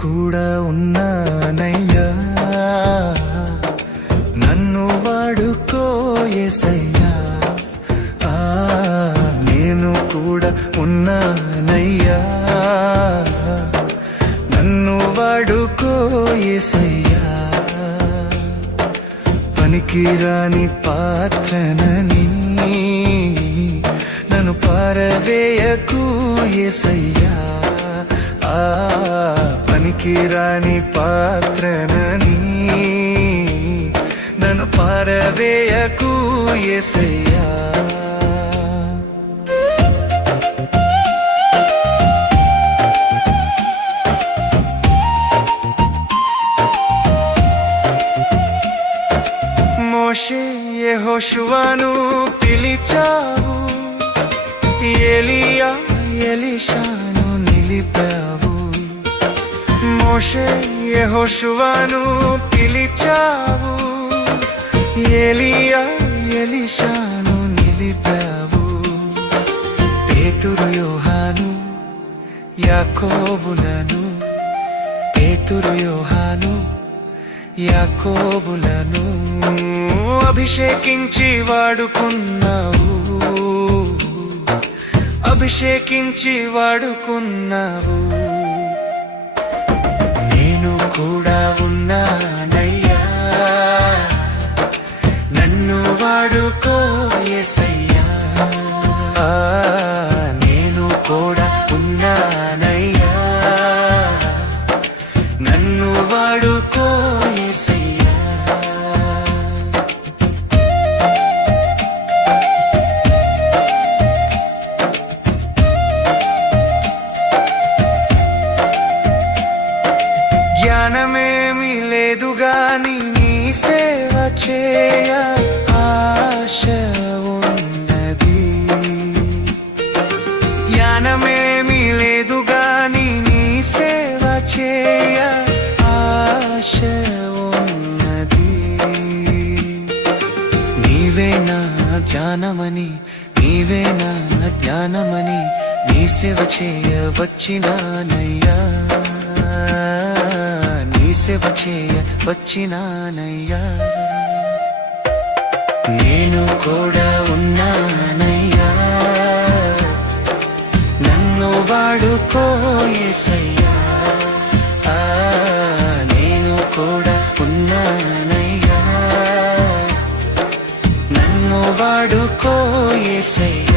కూడా ఉన్నానయ్యా, నన్ను వాడుకో యేసయ్యా. నేను కూడా ఉన్నానయ్యా, నన్ను వాడుకో యేసయ్యా. పనికిరాని పాత్రనని నన్ను పారవేయకు యేసయ్యా. పనికిరాని పాత్రనని నన్ను పారవేయకు యేసయ్యా. మోషే యెహోషువను పిలిచావు, ఎలీయా ఎలీషాను నిలిపావు. మోషే యెహోషువను పిలిచావు, ఎలీయా ఎలీషాను నిలిపావు. పేతురు యోహాను యాకోబులను, పేతురు యోహాను యాకోబులను అభిషేకించి వాడుకున్నావు, అభిషేకించి వాడుకున్నావు. నేను కూడా ఉన్నానయ్యా, నన్ను వాడుకో యేసయ్యా. నేను కూడా ఉన్నానయ్యా, నన్ను వాడుకో యేసయ్యా. జ్ఞానమేమి లేదు గాని నీ సేవ చేయ ఆశ ఉన్నది. జ్ఞానమేమి లేదు గాని నీ సేవ చేయ ఆశ ఉన్నది. నీవే నా జ్ఞానమని, నీవే నా జ్ఞానమని నీ సేవ చేయ వచ్చినానయ్యా, నీ సేవ చేయ వచ్చినానయ్యా. నేను కూడా ఉన్నానయ్యా, నన్ను వాడుకో యేసయ్యా. నేను కూడా ఉన్నానయ్యా, నన్ను వాడుకో యేసయ్యా.